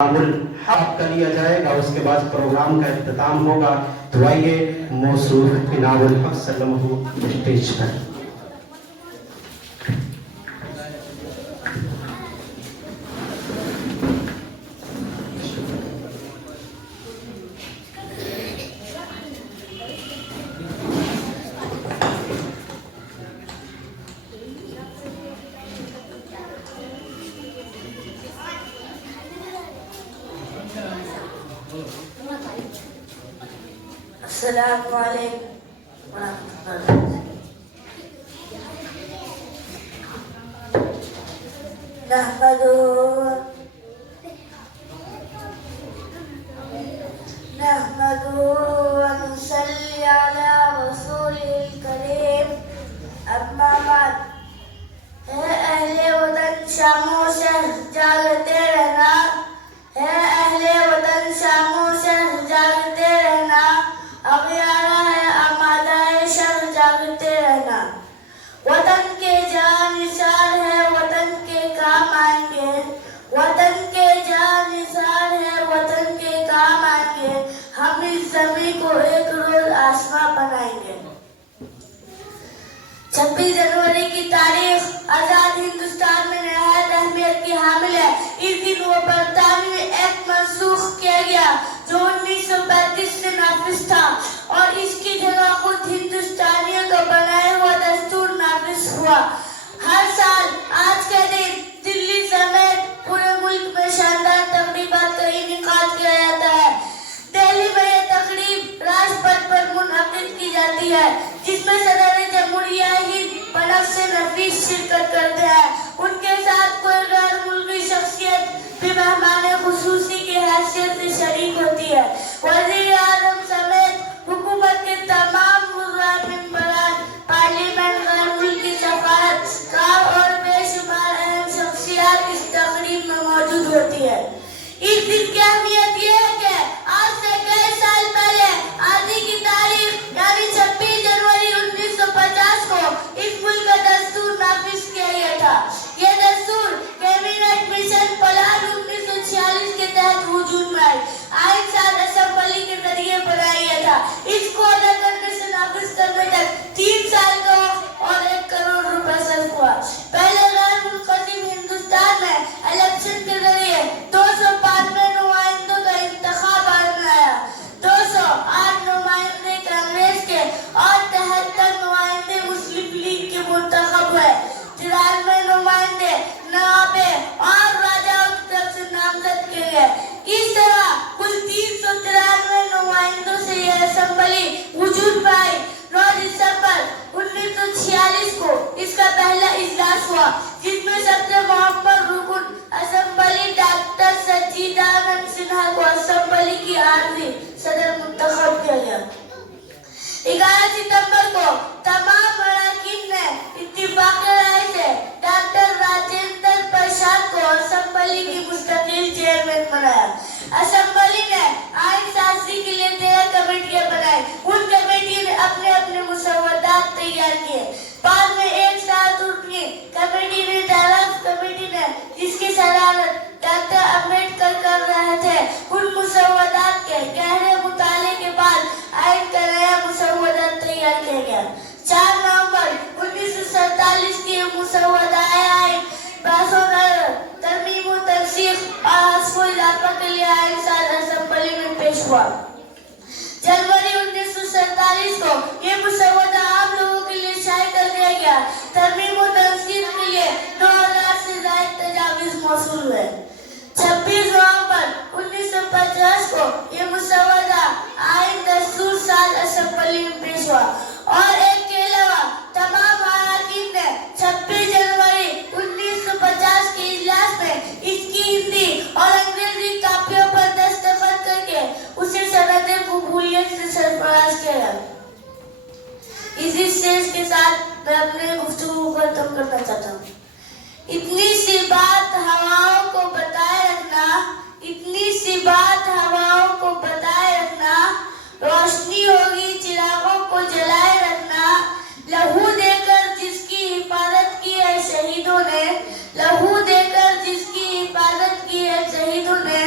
الحق کر لیا جائے گا، اس کے بعد پروگرام کا اختتام ہوگا. تو آئیے موصوف انعام الحق صلی اللہ علیہ وسلم اسٹیج پر. السلام علیکم ورحمۃ اللہ. نحمده ونصلي على رسوله الكريم. اما بعد. اے اہل وطن شاموں سے جاگتے رہنا، اے اہل وطن شاموں سے جاگتے رہنا، اغیارہ ہے آمادہ شر جاگتے رہنا. وطن کے جان نثار ہے، وطن کے کام آئیں گے، وطن کے جان نثار ہے، وطن کے کام آئیں گے. ہم اس زمین کو ایک روز آسماں بنائیں گے. 26 جنوری کی تاریخ آزاد ہندوستان میں نہایت اہمیت کی حامل ہے. اس دن وہ برطانوی ایکٹ منسوخ کیا گیا جو 1935 سے نافذ تھا، اور اس کی جگہ خود ہندوستانیوں کا بنایا ہوا دستور نافذ ہوا. ہر سال آج کے دن دلی سمیت پورے ملک میں شاندار تقریبات کا انعقاد کیا جاتا ہے. دہلی میں یہ تقریب راج پتھ پر منعقد کی جاتی ہے، جس میں صدر جمہوریہ ہند بنفسِ نفیس شرکت کرتے ہیں. ان کے ساتھ کوئی غیر ملکی شخصیت بھی مہمان خصوصی کی حیثیت سے شریک ہوتی ہے. وزیر اعظم سمیت حکومت کے تمام وزراء، ممبران پارلیمنٹ، غیر ملکی سفارتکار اور بے شمار اہم شخصیات اس تقریب میں موجود ہوتی ہے. اس دن کی اہمیت یہ ہے کہ آج سے کئی سال پہلے آزادی کی تاریخ یعنی 26 جنوری 1950 کو اس ملک کا دستور نافذ کیا گیا تھا. یہ دستور کیبنٹ مشن پلان 1946 کے تحت وجود میں آئی. آئین ساز اسمبلی کے ذریعے بنایا گیا تھا. اس کو ادا کرنے سے نافذ کرنے تک 3 سال کا وقت اور 1 کروڑ روپے صرف ہوا. پہلے غیر منقسم ہندوستان میں الیکشن کے ذریعے 292 نمائندوں کا انتخاب آیا. 208 نمائندے کانگریس کے اور 73 نمائندے مسلم لیگ کے منتخب ہوئے. 93 نمائندے نوابے اور راجاؤں کی طرف سے نامزد کیے گئے. اس طرح کل 393 نمائندوں سے یہ اسمبلی وجود میں آئی. 9 دسمبر 1946 کو اس کا پہلا اجلاس ہوا، جس میں سب سے معمر رکن اسمبلی ڈاکٹر سچیدانند سنہا کو اسمبلی کی عارضی صدر منتخب کیا گیا. 11 ستمبر کو تمام اراکین نے اتفاق رائے سے ڈاکٹر راجندر پرساد کو اسمبلی کی مستقل چیئرمین بنایا. اسمبلی نے آئین سازی کے لیے 13 کمیٹیاں بنائی. ان کمیٹیوں نے اپنے اپنے مسودات تیار کیے. بعد میں ایک ساتھ رکنی کمیٹی نے ڈرافٹ کمیٹی نے جس کی صدارت ڈاکٹر امبیڈکر کر رہے تھے، ان مسودات کے گہرے مطالعے کے بعد آئین کا نیا مسودہ تیار کیا گیا. 4 نومبر 1947 کی مسودہ آئین بحثوں ترمیم و تنسیخ اور حذف و اضافہ کے لیے آئین ساز اسمبلی میں پیش ہوا. جنوری 1947 کو یہ مسودہ عام لوگوں کے لیے شائع کر دیا گیا. ترمیم و تنسیخ کے لیے 2000 سے زائد تجاویز موصول ہوئے. 26 نومبر 1950 کو یہ مسودہ آئین دستور ساز اسمبلی میں پیش ہوا، اور ایک کے علاوہ تمام اراکین نے 26 جنوری 1950 کے اجلاس میں اس کی ہندی اور انگریزی کاپیوں پر دستخط کر کے اسے سند قبولیت سے سرفراز کیا. اسی اسٹیج کے ساتھ میں اپنے گفتگو کو ختم کرنا چاہتا ہوں. اتنی سی بات ہواؤں کو بتائے رکھنا، اتنی سی بات ہواؤں کو بتائے رکھنا، روشنی ہوگی چراغوں کو جلائے رکھنا. لہو دے کر جس کی حفاظت کی شہیدوں نے، لہو دے کر جس کی حفاظت کی ہے شہیدوں نے،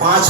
5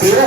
13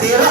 13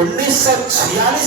1946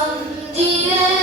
ہم جیے